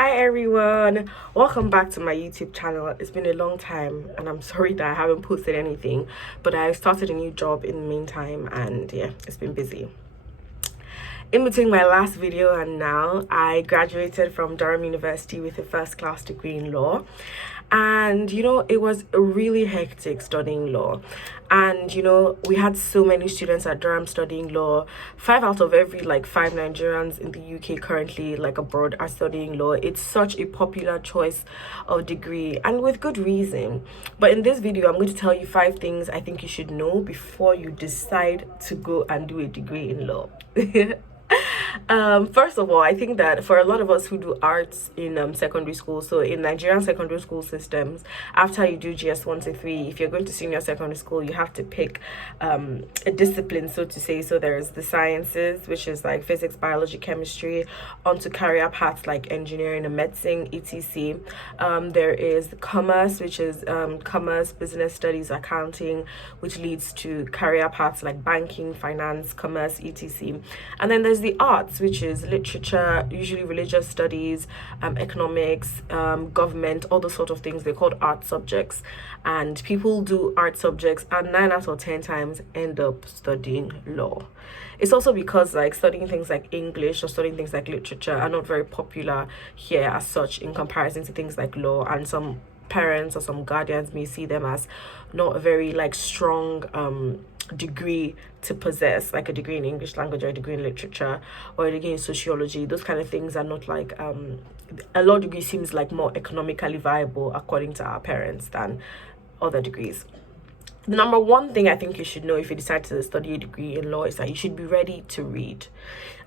Hi everyone, welcome back to my YouTube channel. It's been a long time and I'm sorry that I haven't posted anything, but I started a new job in the meantime and yeah, it's been busy. In between my last video and now, I graduated from Durham University with a first class degree in law. And it was really hectic studying law. And we had so many students at Durham studying law. 5 out of every 5 Nigerians in the UK currently abroad are studying law. It's such a popular choice of degree, and with good reason. But in this video, I'm going to tell you 5 things I think you should know before you decide to go and do a degree in law. First of all, I think that for a lot of us who do arts in secondary school, so in Nigerian secondary school systems, after you do GS1 to 3, if you're going to senior secondary school, you have to pick a discipline, so to say. So there's the sciences, which is like physics, biology, chemistry, onto career paths like engineering and medicine, etc. There is commerce, which is commerce, business studies, accounting, which leads to career paths like banking, finance, commerce, etc. And then there's the arts, which is literature, usually religious studies, economics, government, all those sort of things. They're called art subjects, and people do art subjects and 9 out of 10 times end up studying law. It's also because studying things like English or studying things like literature are not very popular here as such in comparison to things like law, and some parents or some guardians may see them as not a very strong degree to possess, like a degree in English language or a degree in literature or a degree in sociology. Those kind of things are not a law degree seems more economically viable according to our parents than other degrees. The number one thing I think you should know if you decide to study a degree in law is that you should be ready to read.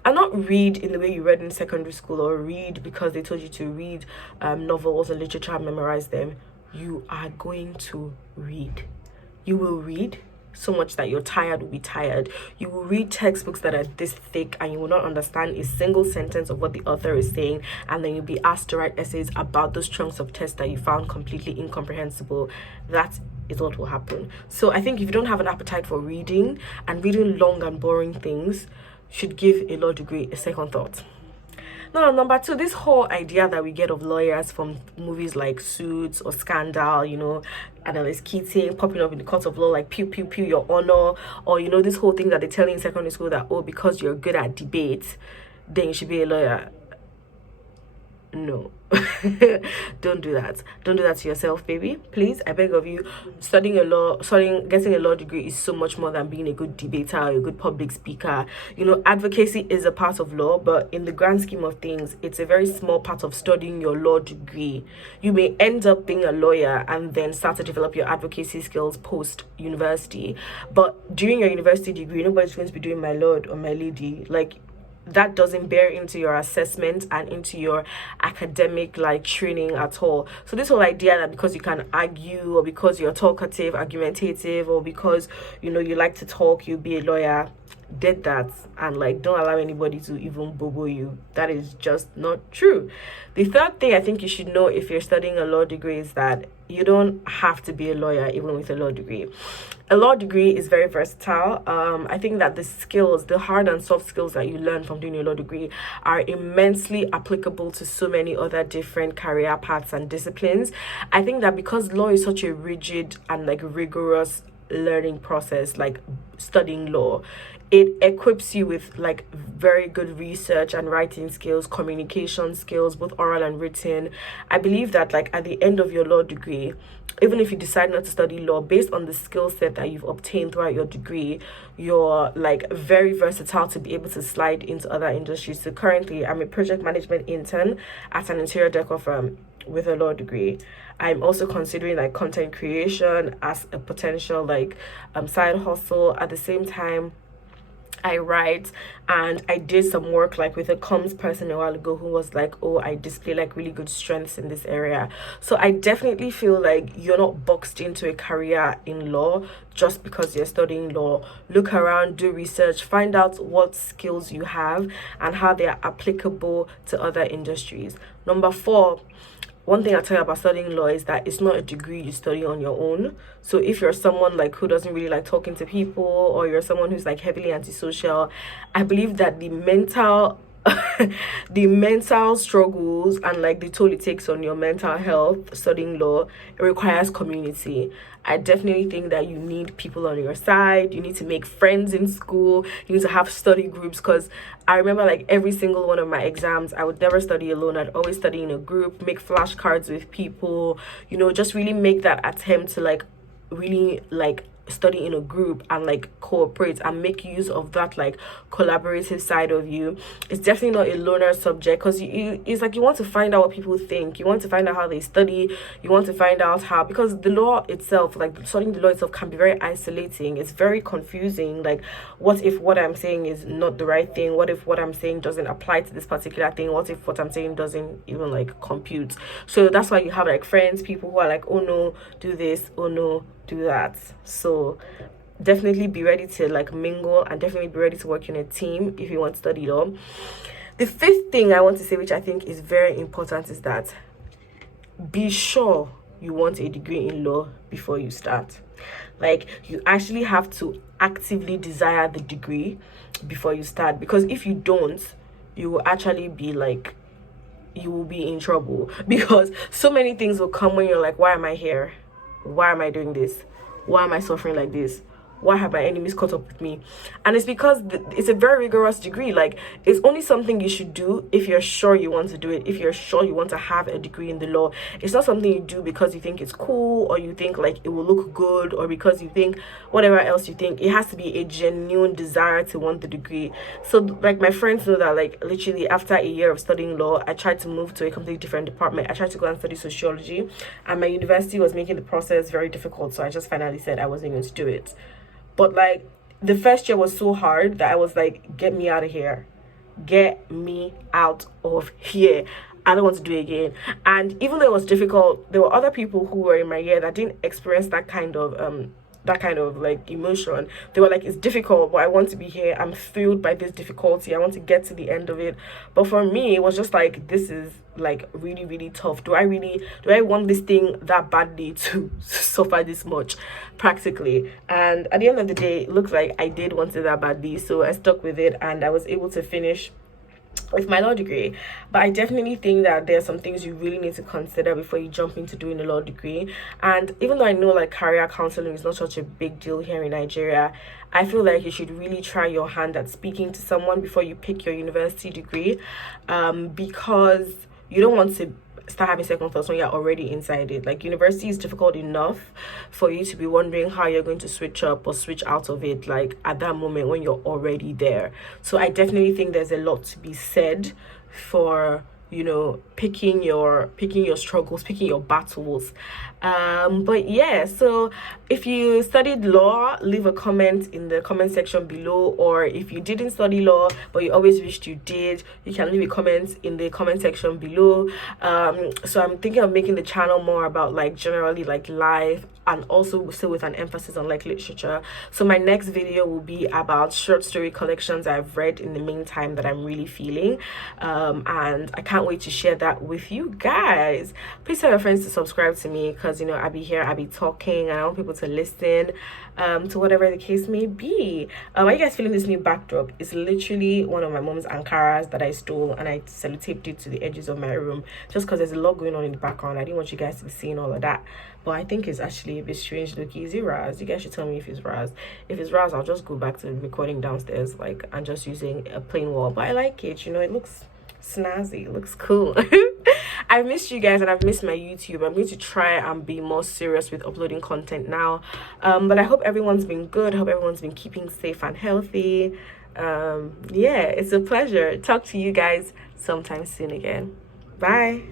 And not read in the way you read in secondary school, or read because they told you to read novels and literature and memorize them. You are going to read. You will read so much that your tired will be tired. You will read textbooks that are this thick and you will not understand a single sentence of what the author is saying, and then you'll be asked to write essays about those chunks of text that you found completely incomprehensible. That is what will happen. So I think if you don't have an appetite for reading, and reading long and boring things should give a law degree a second thought. Now, number 2, this whole idea that we get of lawyers from movies like Suits or Scandal, Annalise Keating popping up in the court of law like pew pew pew your honor, or this whole thing that they tell you in secondary school that, oh, because you're good at debate, then you should be a lawyer. No. Don't do that. Don't do that to yourself, baby. Please, I beg of you. Getting a law degree is so much more than being a good debater or a good public speaker. Advocacy is a part of law, but in the grand scheme of things, it's a very small part of studying your law degree. You may end up being a lawyer and then start to develop your advocacy skills post university, but during your university degree, nobody's going to be doing my lord or my lady. That doesn't bear into your assessment and into your academic training at all. So this whole idea that because you can argue, or because you're talkative, argumentative, or because you like to talk, you'll be a lawyer, did that, and don't allow anybody to even bobo you. That is just not true. The third thing I think you should know if you're studying a law degree is that you don't have to be a lawyer even with a law degree. A law degree is very versatile. I think that the skills, the hard and soft skills that you learn from doing a law degree are immensely applicable to so many other different career paths and disciplines. I think that because law is such a rigid and rigorous learning process, studying law, it equips you with very good research and writing skills, communication skills, both oral and written. I believe that at the end of your law degree, even if you decide not to study law, based on the skill set that you've obtained throughout your degree, you're very versatile to be able to slide into other industries. So currently I'm a project management intern at an interior decor firm with a law degree. I'm also considering content creation as a potential side hustle. At the same time, I write, and I did some work with a comms person a while ago who was oh, I display really good strengths in this area. So I definitely feel you're not boxed into a career in law just because you're studying law. Look around, do research, find out what skills you have and how they are applicable to other industries. Number 4, one thing I'll tell you about studying law is that it's not a degree you study on your own. So if you're someone who doesn't really like talking to people, or you're someone who's heavily antisocial, I believe that the mental the mental struggles and like the toll it takes on your mental health studying law, it requires community. I definitely think that you need people on your side. You need to make friends in school. You need to have study groups, because I remember like every single one of my exams, I would never study alone. I'd always study in a group, make flashcards with people, just really make that attempt to like really like study in a group and like cooperate and make use of that like collaborative side of you. It's definitely not a loner subject, because it's like you want to find out what people think, you want to find out how they study, you want to find out how, because the law itself, like studying the law itself, can be very isolating. It's very confusing. Like, what if what I'm saying is not the right thing? What if what I'm saying doesn't apply to this particular thing? What if what I'm saying doesn't even like compute? So that's why you have like friends, people who are like, oh no, do this, oh no, do that. So definitely be ready to like mingle, and definitely be ready to work in a team if you want to study law. The fifth thing I want to say, which I think is very important, is that be sure you want a degree in law before you start. Like, you actually have to actively desire the degree before you start, because if you don't, you will actually be like, you will be in trouble, because so many things will come when you're like, why am I here? Why am I doing this? Why am I suffering like this? Why have my enemies caught up with me? And it's because it's a very rigorous degree. Like, it's only something you should do if you're sure you want to do it, if you're sure you want to have a degree in the law. It's not something you do because you think it's cool, or you think like it will look good, or because you think whatever else you think. It has to be a genuine desire to want the degree. So like, my friends know that like literally after a year of studying law, I tried to move to a completely different department. I tried to go and study sociology, and my university was making the process very difficult, so I just finally said I wasn't going to do it. But like, the first year was so hard that I was like, get me out of here. Get me out of here. I don't want to do it again. And even though it was difficult, there were other people who were in my year that didn't experience that kind of like emotion. They were like, it's difficult, but I want to be here. I'm thrilled by this difficulty. I want to get to the end of it. But for me, it was just like, this is like really, really tough. Do I want this thing that badly to suffer this much practically? And at the end of the day, it looks like I did want it that badly, so I stuck with it, and I was able to finish with my law degree. But I definitely think that there are some things you really need to consider before you jump into doing a law degree. And even though I know like career counseling is not such a big deal here in Nigeria, I feel like you should really try your hand at speaking to someone before you pick your university degree, because you don't want to start having second thoughts when you're already inside it. Like, university is difficult enough for you to be wondering how you're going to switch up or switch out of it, like at that moment when you're already there. So I definitely think there's a lot to be said for picking your struggles, picking your battles. But yeah, so if you studied law, leave a comment in the comment section below, or if you didn't study law but you always wished you did, you can leave a comment in the comment section below. So I'm thinking of making the channel more about like generally like life, and also still with an emphasis on like literature. So my next video will be about short story collections I've read in the meantime that I'm really feeling, and I can't wait to share that with you guys. Please tell your friends to subscribe to me, because I be here, I be talking, and I want people to listen to whatever the case may be. Are you guys feeling this new backdrop? It's literally one of my mom's Ankaras that I stole, and I sellotaped it to the edges of my room just because there's a lot going on in the background. I didn't want you guys to be seeing all of that, but I think it's actually a bit strange looking. Is it Raz? You guys should tell me if it's Raz. If it's Raz, I'll just go back to recording downstairs, like, and just using a plain wall. But I like it, it looks snazzy, it looks cool. I've missed you guys, and I've missed my YouTube. I'm going to try and be more serious with uploading content now, but I hope everyone's been good. I hope everyone's been keeping safe and healthy. Yeah, it's a pleasure. Talk to you guys sometime soon again. Bye.